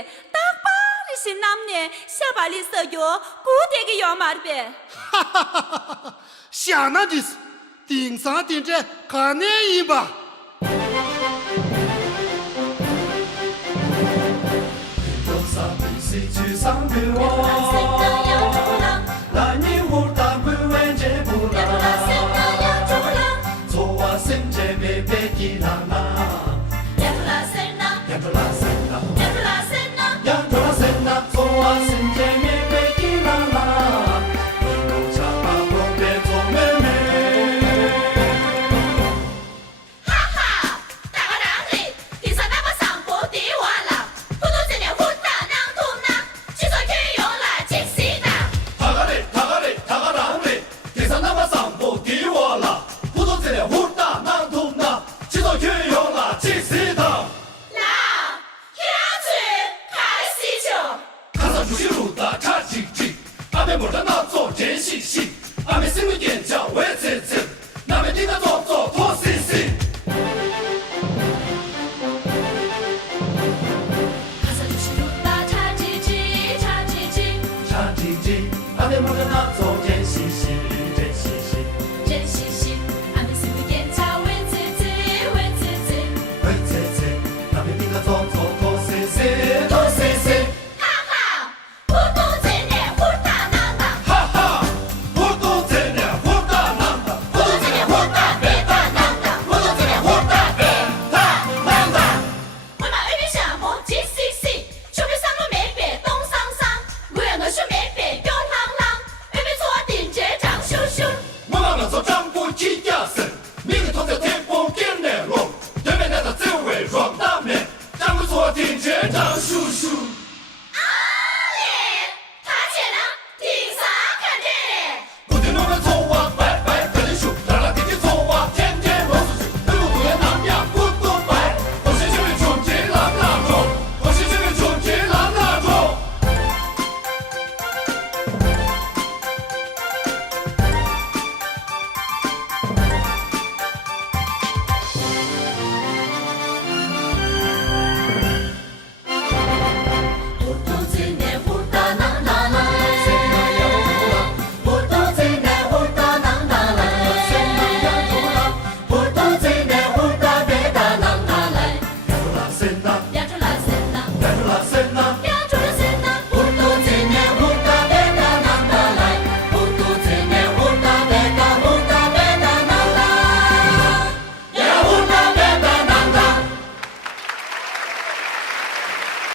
말베 딱바리신 남네 샤발리 써요 구대기 요 말베 想那的是顶上顶着看那一吧。来年我大不完这不啦，做我生这别别的啦啦，呀啦生呐，做我生这别别的啦啦，我家把我别做妹妹。哈哈，大个男人，地上那么上坡地完了，不都这点胡大囊土呢？去做去用来进西的。他个嘞，天上那么上坡地完了，不都这点胡大囊土呢？去做去用来进西的。那，看去看西球。看上出去路大差劲劲，俺们没得那做真细细，俺们心里眼角为刺刺，那边听他做拖西西。看上去路大差叽叽，俺们没得那做真细。